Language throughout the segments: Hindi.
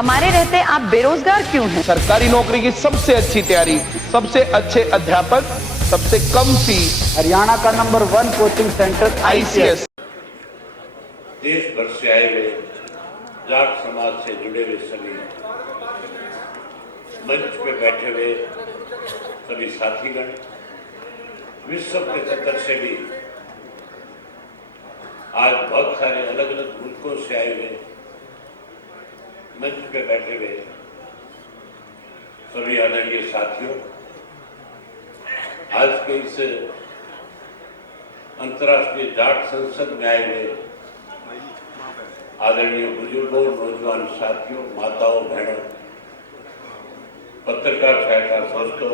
हमारे रहते आप बेरोजगार क्यों हैं? सरकारी नौकरी की सबसे अच्छी तैयारी, सबसे अच्छे अध्यापक, सबसे कम फीस, हरियाणा का नंबर 1 कोचिंग सेंटर ICS। देश भर से आए हुए जाट समाज से जुड़े हुए सभी मंच पे बैठे हुए सभी साथीगण, विश्व के सतर से भी आज बहुत सारे अलग अलग मुल्कों से आए हुए मंच पे बैठे हुए सभी आदरणीय साथियों, आज के इस अंतर्राष्ट्रीय जाट संसद में आए हुए आदरणीय बुजुर्गों, नौजवान साथियों, माताओं, बहनों, पत्रकार सहायता दोस्तों,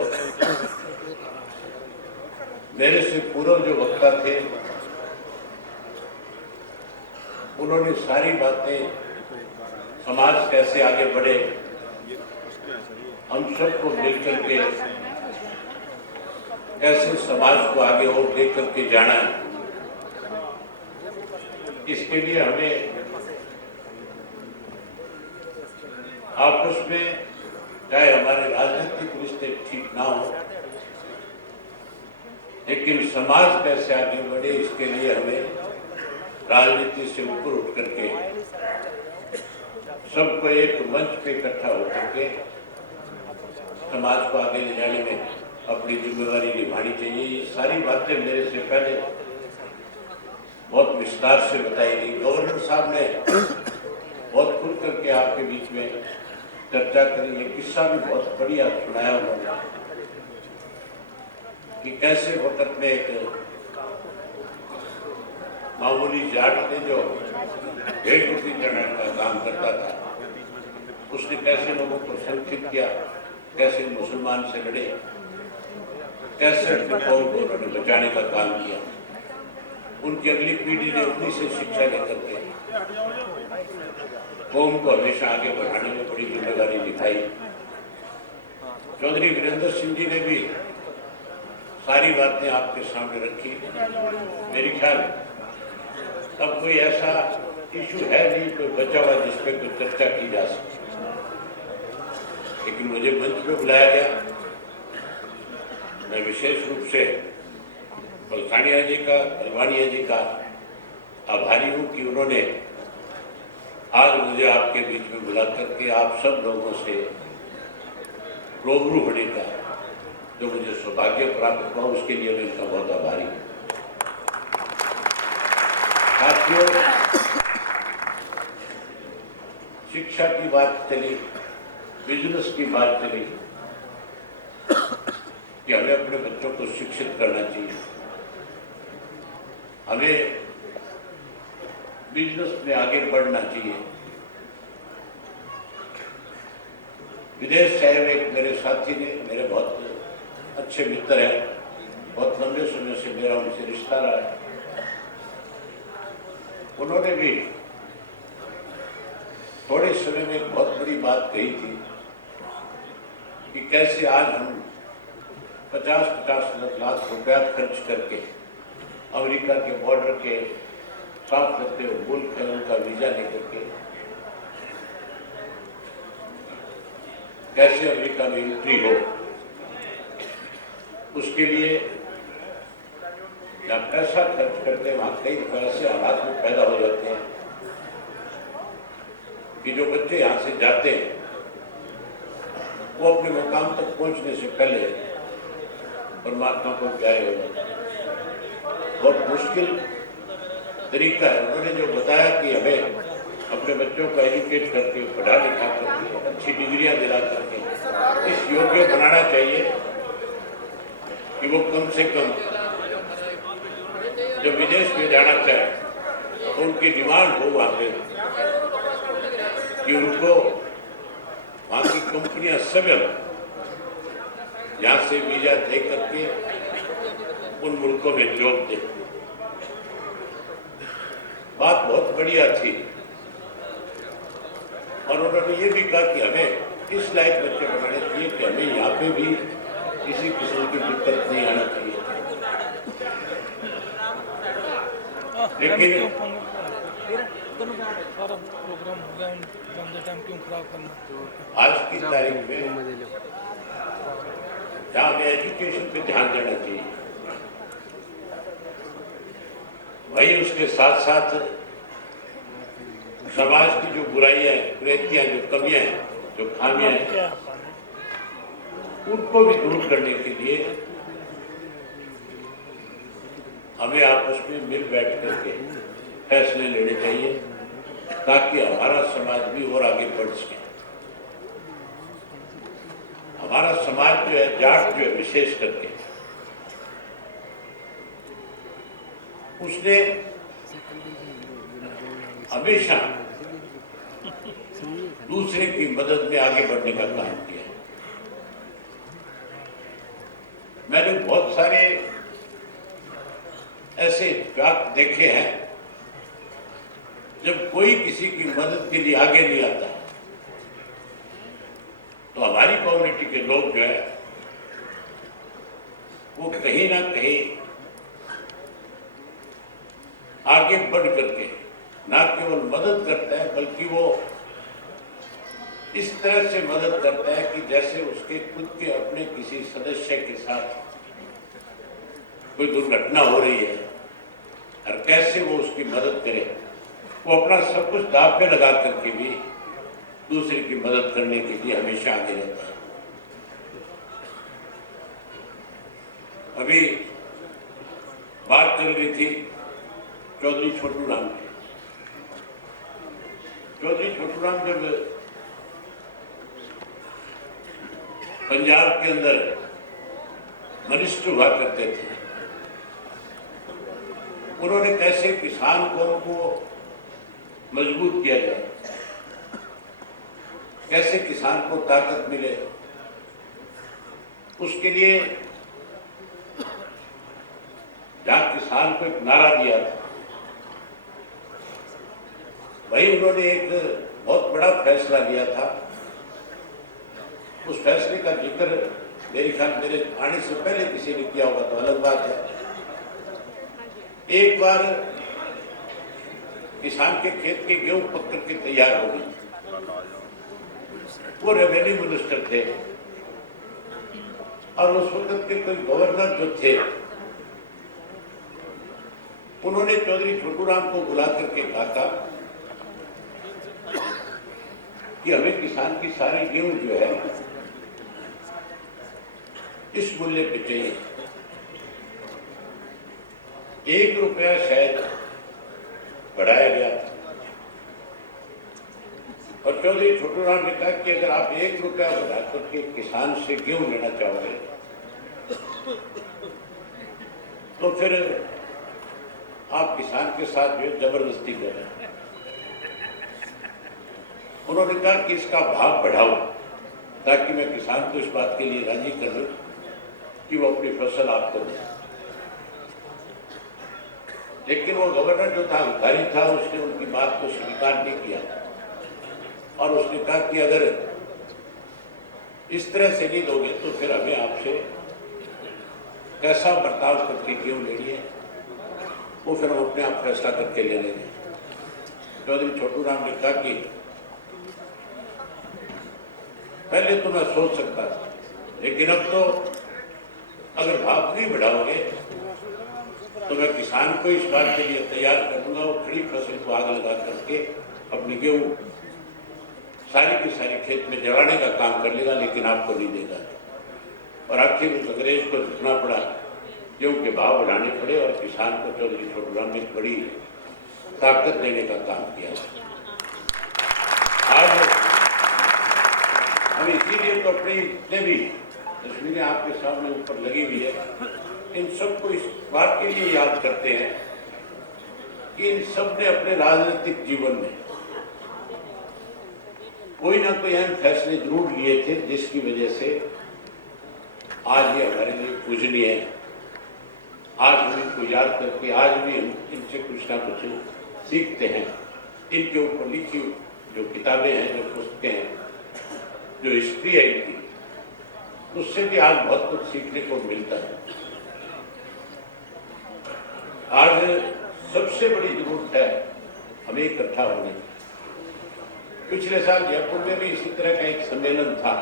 मेरे से पूर्व जो वक्ता थे उन्होंने सारी बातें समाज कैसे आगे बढ़े, हम सबको मिलकर के कैसे समाज को आगे और लेकर के जाना है, इसके लिए हमें आपस में चाहे हमारे राजनीतिक रिश्ते ठीक ना हो, लेकिन समाज कैसे आगे बढ़े इसके लिए हमें राजनीति से ऊपर उठ करके सबको एक मंच पे इकट्ठा होकर के समाज को आगे ले जाने में अपनी जिम्मेदारी निभानी चाहिए। ये सारी बातें मेरे से पहले बहुत विस्तार से बताई गई। गवर्नर साहब ने बहुत खुल करके आपके बीच में चर्चा करी। ये किस्सा भी बहुत बढ़िया सुनाया उन्होंने कि कैसे वक्त में एक मामूली जाट ने जो भेड़ रोटी चढ़ाने का काम करता था, उसने कैसे लोगों को संरक्षित किया, कैसे मुसलमान से लड़े, कैसे अपने कौम को उन्होंने बचाने का काम किया। उनकी अगली पीढ़ी ने उन्हीं से शिक्षा लेकर के कौम को हमेशा आगे बढ़ाने में बड़ी जिम्मेदारी निभाई। चौधरी वीरेंद्र सिंह जी ने भी सारी बातें आपके सामने रखी। मेरे ख्याल अब कोई ऐसा इशू है नहीं, कोई बचा हुआ जिस पे कोई चर्चा की जा सके, लेकिन मुझे मंच पे बुलाया गया। मैं विशेष रूप से पलसानिया जी का, अलवानिया जी का आभारी हूँ कि उन्होंने आज मुझे आपके बीच में बुला करके आप सब लोगों से रूबरू होने का जो मुझे सौभाग्य प्राप्त हुआ, उसके लिए मैं इनका बहुत आभारी हूँ। साथियों, शिक्षा की बात चली, बिजनेस की बात चली कि हमें अपने बच्चों को शिक्षित करना चाहिए, हमें बिजनेस में आगे बढ़ना चाहिए। विदेश से आए हुए एक मेरे साथी ने, मेरे बहुत अच्छे मित्र हैं, बहुत लंबे समय से मेरा उनसे रिश्ता रहा है, उन्होंने भी थोड़े समय में एक बहुत बड़ी बात कही थी कि कैसे आज हम 50-50 लाख रुपया खर्च करके अमेरिका के बॉर्डर के साफ करते हुए मुल्क है उनका वीजा लेकर के कैसे अमेरिका में एंट्री हो, उसके लिए जब पैसा खर्च करते हैं वहां कई तरह से हालात में पैदा हो जाते हैं कि जो बच्चे यहाँ से जाते हैं वो अपने मुकाम तक पहुंचने से पहले परमात्मा को प्यारे हो जाते हैं। बहुत मुश्किल तरीका है। उन्होंने जो बताया कि हमें अपने बच्चों को एजुकेट करके, पढ़ा लिखा करके, अच्छी डिग्रियां दिला करके इस योग्य बनाना चाहिए कि वो कम से कम जब विदेश में जाना चाहे तो उनकी डिमांड हो वहां पे कि उनको वहां की कंपनियां सगल यहां से वीजा दे करके उन मुल्कों में जॉब दे। बात बहुत बढ़िया थी और उन्होंने ये भी कहा कि हमें इस लायक बच्चे बनाने चाहिए कि हमें यहाँ पे भी किसी किस्म की दिक्कत नहीं आना चाहिए। लेकिन सारा प्रोग्राम हो गया, लंबे टाइम क्यों खराब करना। आज की तारीख में जहाँ हमें एजुकेशन पे ध्यान देना चाहिए, वही उसके साथ साथ समाज की जो बुराइयां, कुरीतियां, जो कमियां हैं, जो खामियां हैं, उनको भी दूर करने के लिए हमें आपस में मिल बैठ करके फैसले लेने चाहिए, ताकि हमारा समाज भी और आगे बढ़ सके। हमारा समाज जो है, जाट जो है विशेष करके, उसने हमेशा दूसरे की मदद में आगे बढ़ने का काम किया है। मैंने बहुत सारे ऐसे वाक़ देखे हैं जब कोई किसी की मदद के लिए आगे नहीं आता, तो हमारी कम्युनिटी के लोग जो है वो कहीं ना कहीं आगे बढ़ करके ना केवल मदद करता है, बल्कि वो इस तरह से मदद करता है कि जैसे उसके खुद के अपने किसी सदस्य के साथ कोई दुर्घटना हो रही है और कैसे वो उसकी मदद करे, वो अपना सब कुछ दांव पे लगा करके भी दूसरे की मदद करने के लिए हमेशा आगे रहता है। अभी बात चल रही थी चौधरी छोटू राम की। चौधरी छोटू राम जब पंजाब के अंदर मिनिस्टर हुआ करते थे, उन्होंने कैसे किसान कौम को मजबूत किया जाए, कैसे किसान को ताकत मिले, उसके लिए जहां किसान को एक नारा दिया था, वही उन्होंने एक बहुत बड़ा फैसला लिया था। उस फैसले का जिक्र मेरे ख्याल मेरे आने से पहले किसी ने किया होगा तो अलग बात है। एक बार किसान के खेत के गेहूं पक करके तैयार हो गई, वो रेवेन्यू मिनिस्टर थे और उस वक्त के कोई गवर्नर जो थे, उन्होंने चौधरी छोटू राम को बुला करके कहा था कि हमें किसान की सारी गेहूं जो है इस मूल्य पे चाहिए। 1 रुपया शायद बढ़ाया गया और चौधरी छोटू राम ने कहा कि अगर आप 1 रुपया बढ़ा करके किसान से गेहूं लेना चाहोगे तो फिर आप किसान के साथ जो जबरदस्ती कर रहे हैं। उन्होंने कहा कि इसका भाव बढ़ाओ ताकि मैं किसान को इस बात के लिए राजी कर लूं कि वो अपनी फसल आपको दे। लेकिन वो गवर्नर जो था, अधिकारी था, उसने उनकी बात को स्वीकार नहीं किया और उसने कहा कि अगर इस तरह से नहीं दोगे तो फिर हमें आपसे कैसा बर्ताव करके गेहूं लेनी है, वो फिर हम अपने आप फैसला करके ले लेंगे। चौधरी छोटू राम ने कहा कि पहले तो मैं सोच सकता था, लेकिन अब तो अगर भाव नहीं बढ़ाओगे तो मैं किसान को इस बात के लिए तैयार कर दूंगा, वो खड़ी फसल को आग लगा करके अपनी गेहूं सारी की सारी खेत में जलाने का काम कर लेगा, लेकिन आपको नहीं देगा। और आखिर उस अंग्रेज को झुकना पड़ा, गेहूं के भाव बढ़ाने पड़े और किसान को चौधरी छोटू राम ने बड़ी ताकत देने का काम किया। आज हम इसीलिए तो अपनी जितने भी तस्वीरें आपके सामने ऊपर लगी हुई है, इन सबको इस बात के लिए याद करते हैं कि इन सब ने अपने राजनीतिक जीवन में कोई ना कोई अहम फैसले जरूर लिए थे, जिसकी वजह से आज ये हमारे लिए पूजनीय है। आज हम इनको याद करके आज भी हम इनसे कुछ ना कुछ सीखते हैं। इनके ऊपर लिखी जो किताबें हैं, जो पुस्तकें हैं, जो हिस्ट्री है इनकी, उससे भी आज बहुत कुछ सीखने को मिलता है। आज सबसे बड़ी जरूरत है हमें इकट्ठा होने। पिछले साल जयपुर में भी इसी तरह का एक सम्मेलन था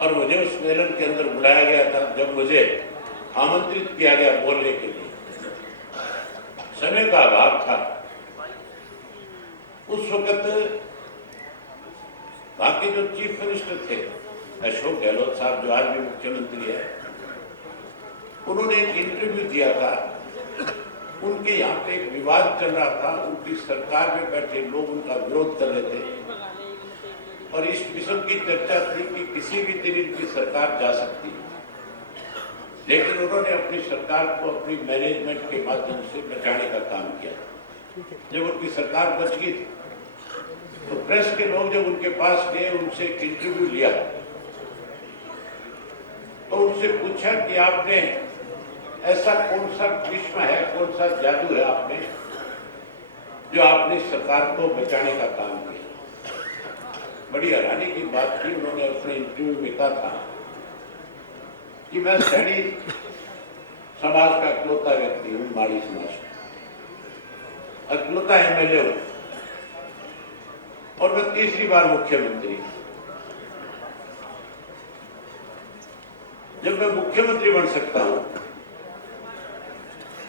और मुझे उस सम्मेलन के अंदर बुलाया गया था, जब मुझे आमंत्रित किया गया बोलने के लिए। समय का अभाव था। उस वक्त वहां के जो चीफ मिनिस्टर थे अशोक गहलोत साहब, जो आज भी मुख्यमंत्री है, उन्होंने एक इंटरव्यू दिया था। उनके यहाँ पे एक विवाद चल रहा था, उनकी सरकार में बैठे लोग उनका विरोध कर रहे थे और इस किस्म की चर्चा थी कि किसी भी दिन इनकी सरकार जा सकती है। लेकिन उन्होंने अपनी सरकार को अपनी मैनेजमेंट के माध्यम से बचाने का काम किया। जब उनकी सरकार बच गई तो प्रेस के लोग जब उनके पास गए, उनसे एक इंटरव्यू लिया तो उनसे पूछा कि आपने ऐसा कौन सा करिश्मा है, कौन सा जादू है आप में, जो आपने सरकार को बचाने का काम किया। बड़ी हैरानी की बात थी। उन्होंने अपने इंटरव्यू में कहा था कि मैं सैनी समाज का इकलौता व्यक्ति हूं, माड़ी समाज का इकलौता एमएलए हूं और मैं तीसरी बार मुख्यमंत्री। जब मैं मुख्यमंत्री बन सकता हूं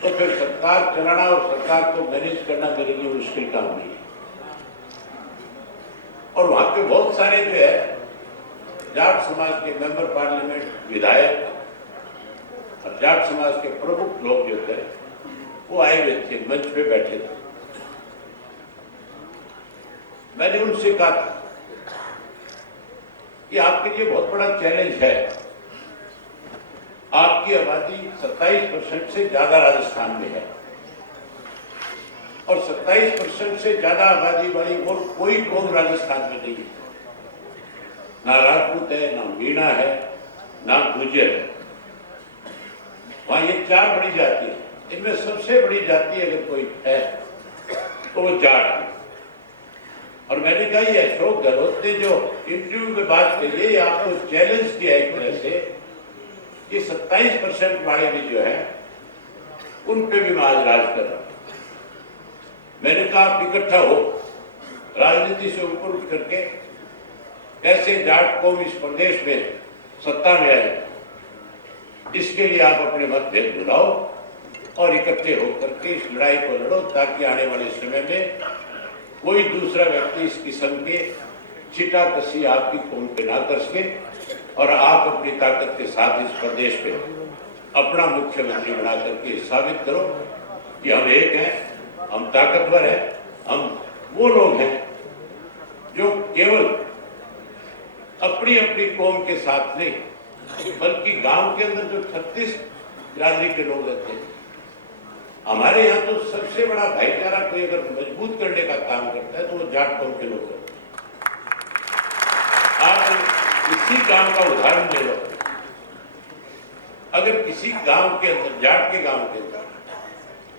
तो फिर सरकार चलाना और सरकार को मैनेज करना मेरे लिए मुश्किल काम नहीं है। और वहां पे बहुत सारे जो है जाट समाज के मेंबर पार्लियामेंट, विधायक और जाट समाज के प्रमुख लोग जो थे वो आए हुए थे, मंच पे बैठे थे। मैंने उनसे कहा था कि आपके लिए बहुत बड़ा चैलेंज है। आपकी आबादी 27% से ज्यादा राजस्थान में है और 27% से ज्यादा आबादी वाली और कोई कौम राजस्थान में नहीं है। ना राजपूत है, ना मीणा है, ना गुर्जर है। वहां ये 4 बड़ी जाति है। इनमें सबसे बड़ी जाति अगर कोई है तो वो जाट है। और मैंने कहा ये अशोक गहलोत ने जो इंटरव्यू में बात कही है, ये आपको चैलेंज किया एक तरह से कि 27% वाले भी जो है उन पे भी मैं आज राज कर रहा हूं। मैंने कहा आप इकट्ठा हो, राजनीति से ऊपर उठ करके कैसे जाट कौम इस प्रदेश में सत्ता में आए, इसके लिए आप अपने मतभेद भुलाओ और इकट्ठे होकर के इस लड़ाई को लड़ो, ताकि आने वाले समय में कोई दूसरा व्यक्ति इस किस्म के छिटा कसी आपकी कौम पे ना कर सके और आप अपनी ताकत के साथ इस प्रदेश पे अपना मुख्यमंत्री बना करके साबित करो कि हम एक हैं, हम ताकतवर हैं, हम वो लोग हैं जो केवल अपनी अपनी कौम के साथ नहीं बल्कि गांव के अंदर जो 36 बिरादरी के लोग रहते हैं, हमारे यहाँ तो सबसे बड़ा भाईचारा कोई अगर मजबूत करने का काम करता है तो वो जाट कौम के लोग करते हैं। आप इसी गांव का उदाहरण ले लो। अगर किसी गांव के अंदर, जाट के गांव के अंदर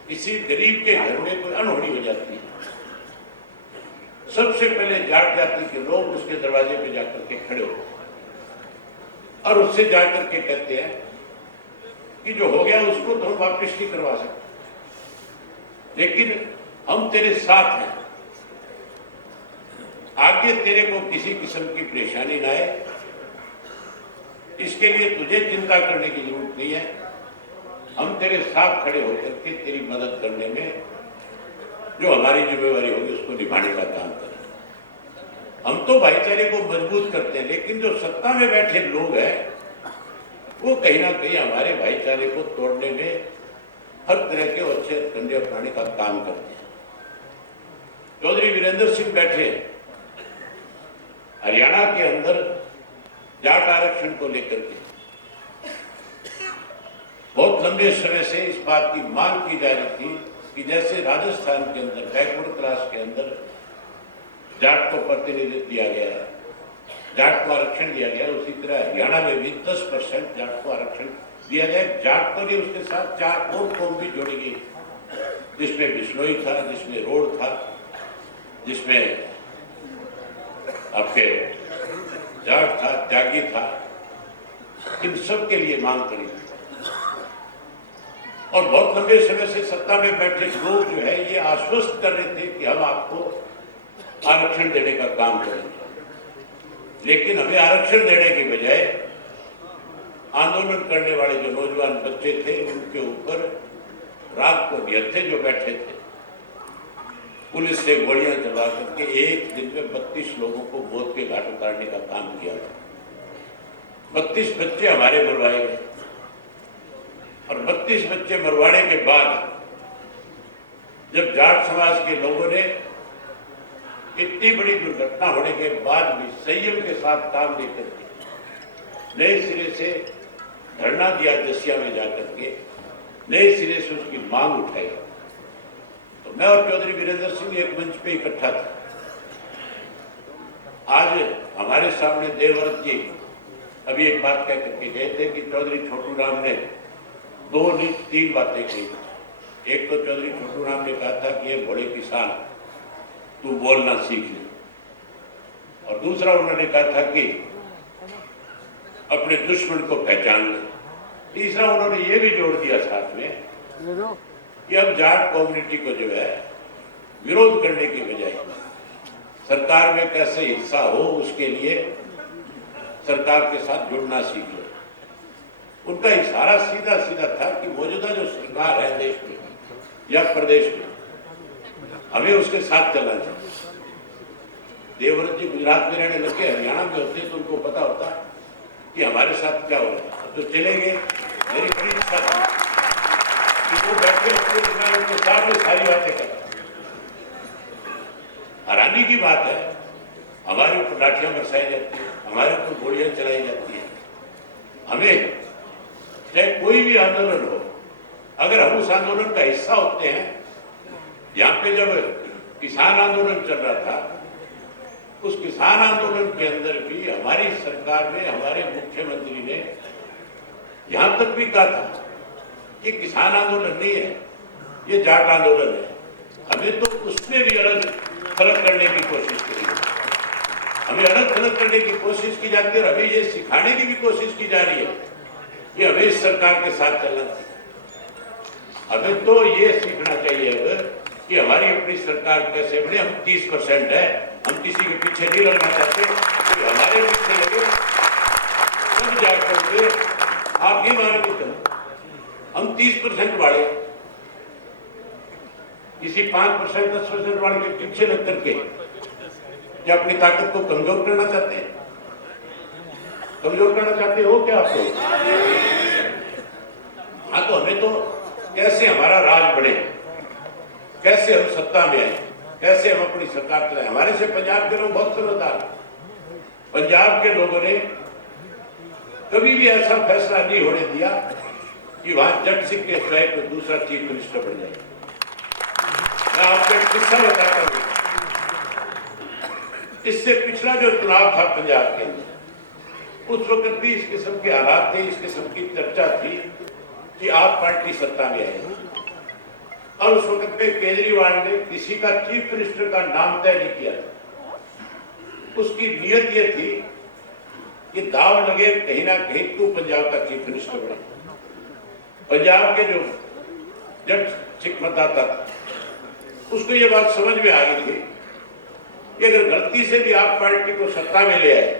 किसी गरीब के घर में कोई अनहोनी हो जाती है, सबसे पहले जाट जाति के लोग उसके दरवाजे पे जाकर के खड़े होते हैं और उससे जाकर के कहते हैं कि जो हो गया उसको तो हम वापिस नहीं करवा सकते, लेकिन हम तेरे साथ हैं, आगे तेरे को किसी किस्म की परेशानी ना आए, इसके लिए तुझे चिंता करने की जरूरत नहीं है। हम तेरे साथ खड़े होकर के तेरी मदद करने में जो हमारी जिम्मेवारी होगी उसको निभाने का काम करें। हम तो भाईचारे को मजबूत करते हैं, लेकिन जो सत्ता में बैठे लोग हैं वो कहीं ना कहीं हमारे भाईचारे को तोड़ने में हर तरह के अच्छे कंधे अपनाने का काम करते हैं। चौधरी वीरेंद्र सिंह बैठे हरियाणा के अंदर जाट आरक्षण को लेकर के बहुत लंबे समय से इस बात की मांग की जा रही थी कि जैसे राजस्थान के अंदर बैकवर्ड क्लास के अंदर जाट को प्रतिनिधित्व दिया गया है, जाट को आरक्षण दिया गया, उसी तरह हरियाणा में भी 10% जाट को आरक्षण दिया गया। जाट को नहीं, उसके साथ 4 और कौम भी जोड़ी गई, जिसमें बिश्नोई था, जिसमें रोड था, जिसमें आपके जाट था, त्यागी था। इन सब के लिए मांग करी। और बहुत लंबे समय से सत्ता में बैठे लोग जो है ये आश्वस्त कर रहे थे कि हम आपको आरक्षण देने का काम करेंगे, लेकिन हमें आरक्षण देने की बजाय आंदोलन करने वाले जो नौजवान बच्चे थे उनके ऊपर रात को निहत्थे जो बैठे थे, पुलिस से गोलियां चला करके एक दिन में 32 लोगों को मौत के घाट उतारने का काम किया गया। 32 बच्चे हमारे मरवाए गए और 32 बच्चे मरवाने के बाद जब जाट समाज के लोगों ने इतनी बड़ी दुर्घटना होने के बाद भी संयम के साथ काम लेकर के नए सिरे से धरना दिया दसिया में जाकर के, नए सिरे से उसकी मांग उठाई, तो मैं और चौधरी वीरेंद्र सिंह एक मंच पे इकट्ठा था। आज हमारे सामने देवव्रत जी अभी एक बात कह करके गए थे कि चौधरी छोटू राम ने 2 नहीं 3 बातें कही। एक तो चौधरी छोटू राम ने कहा था कि ये बड़े किसान तू बोलना सीख ले, और दूसरा उन्होंने कहा था कि अपने दुश्मन को पहचान ले। तीसरा उन्होंने ये भी जोड़ दिया साथ में कि अब जाट कम्युनिटी को जो है विरोध करने की बजाय सरकार में कैसे हिस्सा हो उसके लिए सरकार के साथ जुड़ना सीख लो। उनका इशारा सीधा सीधा था कि मौजूदा जो सरकार है देश में या प्रदेश में, हमें उसके साथ चलना चाहिए। देवव्रत जी गुजरात में रहने लगे, हरियाणा में होते तो उनको पता होता कि हमारे साथ क्या हो रहा है, तो चले गए। मेरी बड़ी इच्छा थी कि वो बैठे होते, मैं उनके साथ में सारी बातें करता। हैरानी की बात है, हमारे ऊपर लाठियां बरसाई जाती है, हमारे ऊपर गोलियां चलाई जाती है। हमें चाहे कोई भी आंदोलन हो, अगर हम उस आंदोलन का हिस्सा होते हैं, यहाँ पे जब किसान आंदोलन चल रहा था, उस किसान आंदोलन के अंदर भी हमारी सरकार में हमारे मुख्यमंत्री ने यहां तक भी कहा था कि किसान आंदोलन नहीं है, ये जाट आंदोलन है। हमें तो उसमें भी अलग थलग करने की कोशिश करी, हमें अलग थलग करने की कोशिश की जाती है और हमें ये सिखाने की भी कोशिश की जा रही है कि हमें इस सरकार के साथ चलना चाहिए। हमें तो ये सीखना चाहिए अब कि हमारी अपनी सरकार कैसे बने। हम 30% है, हम किसी के पीछे नहीं लगना चाहते कि हमारे पीछे लगे सब जाकर के आप ये मान के चलो हम 30% वाले किसी 5% 10% वाले के पीछे लग करके क्या अपनी ताकत को कमजोर करना चाहते हैं? कमजोर करना चाहते हो क्या आप लोग? हाँ, तो हमें तो कैसे हमारा राज बढ़े, कैसे हम सत्ता में आए, कैसे हम अपनी सरकार चलाएं। हमारे से पंजाब के लोग बहुत समझदार। पंजाब के लोगों ने कभी भी ऐसा फैसला नहीं होने दिया कि वहां जट सिंह के स्वयं को दूसरा चीफ मिनिस्टर बन जाए। मैं आपको एक किस्सा बताता हूं। इससे पिछला जो चुनाव था पंजाब के अंदर, उस वक्त भी इस किस्म के हालात थे, इस किस्म की चर्चा थी कि आप पार्टी सत्ता में आएगी। और उस वक्त पे केजरीवाल ने किसी का चीफ मिनिस्टर का नाम तय नहीं किया। उसकी नीयत ये थी कि दाव लगे कहीं ना कहीं तू पंजाब का चीफ मिनिस्टर बने। पंजाब के जो जट सिख मतदाता था उसको ये बात समझ में आ गई थी कि अगर गलती से भी आप पार्टी को सत्ता में ले आए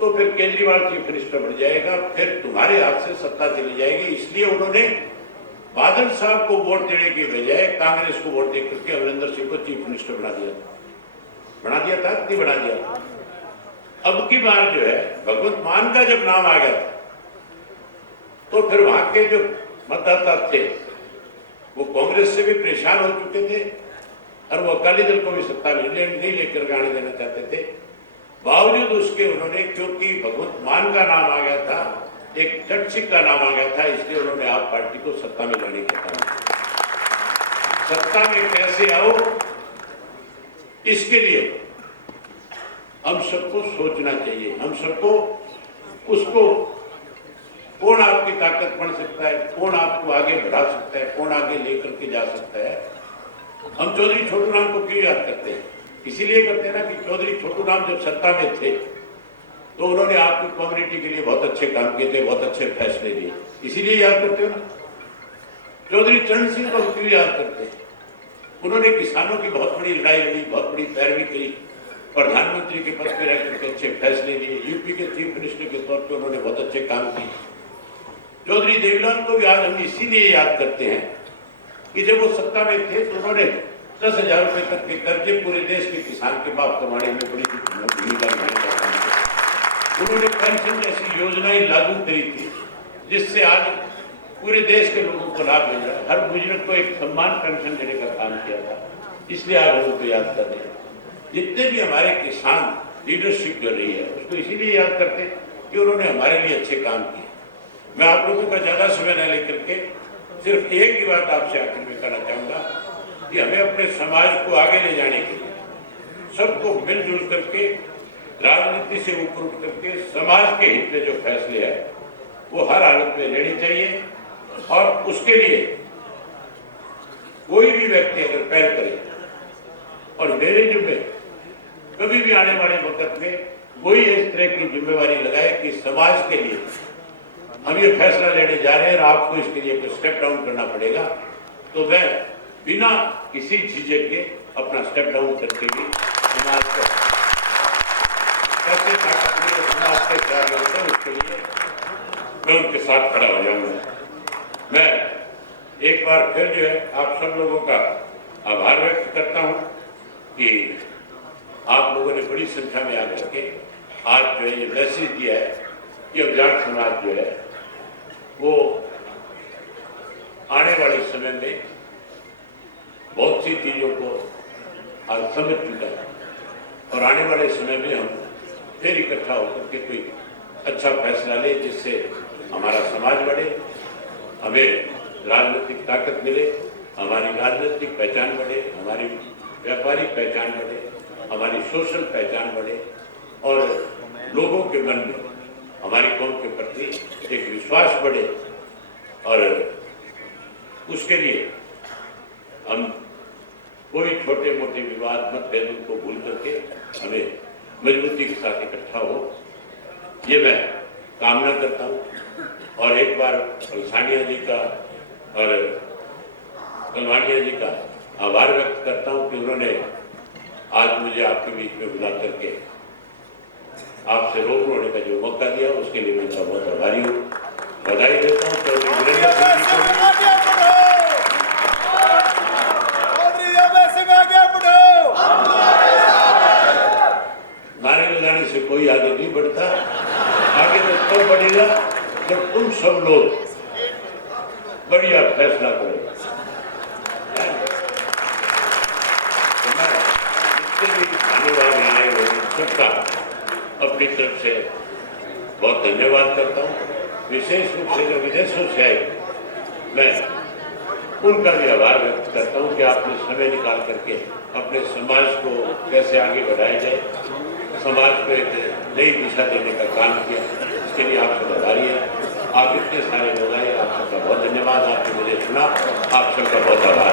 तो फिर केजरीवाल चीफ मिनिस्टर बन जाएगा, फिर तुम्हारे हाथ से सत्ता चली जाएगी। इसलिए उन्होंने बादल साहब को वोट देने की बजाय कांग्रेस को वोट देकर के अमरिंदर सिंह को चीफ मिनिस्टर बना दिया था। नहीं बना दिया। अब की बार जो है भगवंत मान का जब नाम आ गया था तो फिर वहां के जो मतदाता थे वो कांग्रेस से भी परेशान हो चुके थे और वो अकाली दल को भी सत्ता में नहीं लेकर आने देना चाहते थे। बावजूद उसके उन्होंने, क्योंकि भगवंत मान का नाम आ गया था, एक जट सिंह का नाम आ गया था, इसलिए उन्होंने आप पार्टी को सत्ता में लाने का काम किया। सत्ता में कैसे आओ, इसके लिए हम सबको सोचना चाहिए। हम सबको उसको कौन आपकी ताकत बन सकता है, कौन आपको आगे बढ़ा सकता है, कौन आगे लेकर के जा सकता है। हम चौधरी छोटू राम को क्यों याद करते हैं? इसीलिए करते हैं ना कि चौधरी छोटू राम जब सत्ता में थे तो उन्होंने आपकी कम्युनिटी के लिए बहुत अच्छे काम किए थे, बहुत अच्छे फैसले लिए, इसीलिए याद करते हो ना। चौधरी चरण सिंह को हम क्यों याद करते हैं? उन्होंने किसानों की बहुत बड़ी लड़ाई लड़ी, बहुत बड़ी पैरवी करी, प्रधानमंत्री के पद पर रह करके अच्छे फैसले लिए, यूपी के चीफ मिनिस्टर के तौर पर उन्होंने बहुत अच्छे काम किए। चौधरी देवीलाल को भी आज हम इसीलिए याद करते हैं कि जब वो सत्ता में थे तो उन्होंने 10,000 रुपए तक के कर्जे पूरे देश के किसान के माफ करवाने में बड़ी भूमिका निभाने का काम किया। उन्होंने पेंशन जैसी योजनाएं लागू करी थी जिससे आज पूरे देश के लोगों को लाभ मिल रहा है। हर बुजुर्ग को एक सम्मान पेंशन देने का काम किया था, इसलिए आज हम उनको याद कर रहे हैं। जितने भी हमारे किसान लीडरशिप कर रही है उसको इसीलिए याद करते हैं कि उन्होंने हमारे लिए अच्छे काम किए। मैं आप लोगों का ज्यादा समय न लेकर के सिर्फ एक ही बात आपसे आखिर में कहना चाहूंगा कि हमें अपने समाज को आगे ले जाने के लिए सबको मिलजुल करके राजनीति से ऊपर उठ करके समाज के हित में जो फैसले है वो हर हालत में लेने चाहिए। और उसके लिए कोई भी व्यक्ति अगर पहल करे और मेरे जुम्मे कभी भी आने वाले वक्त में कोई इस तरह की जिम्मेवारी लगाए कि समाज के लिए हम ये फैसला लेने जा रहे हैं और आपको इसके लिए कुछ स्टेप डाउन करना पड़ेगा, तो मैं बिना किसी झिझक के अपना स्टेप डाउन करके भी समाज को कैसे ताकत मिले, समाज के क्या होता है उसके लिए मैं उनके साथ खड़ा हो जाऊंगा। मैं एक बार फिर जो है आप सब लोगों का आभार व्यक्त करता हूं कि आप लोगों ने बड़ी संख्या में आकर के आज जो है ये मैसेज दिया है कि अब जाट समाज जो है वो आने वाले समय में बहुत सी चीजों को आज समझ चुका है और आने वाले समय में हम फिर इकट्ठा होकर के कोई अच्छा फैसला ले जिससे हमारा समाज बढ़े, हमें राजनीतिक ताकत मिले, हमारी राजनीतिक पहचान बढ़े, हमारी व्यापारिक पहचान बढ़े, हमारी सोशल पहचान बढ़े और लोगों के मन में हमारी कौम के प्रति एक विश्वास बढ़े। और उसके लिए हम कोई छोटे मोटे विवाद मतभेदों को भूल करके हमें मजबूती के साथ इकट्ठा हो, ये मैं कामना करता हूँ। और एक बार सानिया जी का और कलवानिया जी का आभार व्यक्त करता हूँ कि उन्होंने आज मुझे आपके बीच में बुला करके आपसे रूबरू होने का जो मौका दिया उसके लिए मैं उनका बहुत आभारी हूँ, बधाई देता हूँ। नारे लगाने से कोई आगे नहीं बढ़ता, आगे तो तब बढ़ेगा जब तुम सब लोग बढ़िया फैसला करो। जितने भी आने वाले आए हुए सबका अपनी तरफ से बहुत धन्यवाद करता हूँ। विशेष रूप से जो विदेशों से आए मैं उनका भी आभार व्यक्त करता हूँ कि आपने समय निकाल करके अपने समाज को कैसे आगे बढ़ाया जाए, समाज को एक नई दिशा देने का काम किया, इसके लिए आपसे बधाई है। आप इतने सारे लोग आए, आप सबका बहुत धन्यवाद। आपने मुझे सुना, आप सबका बहुत आभार।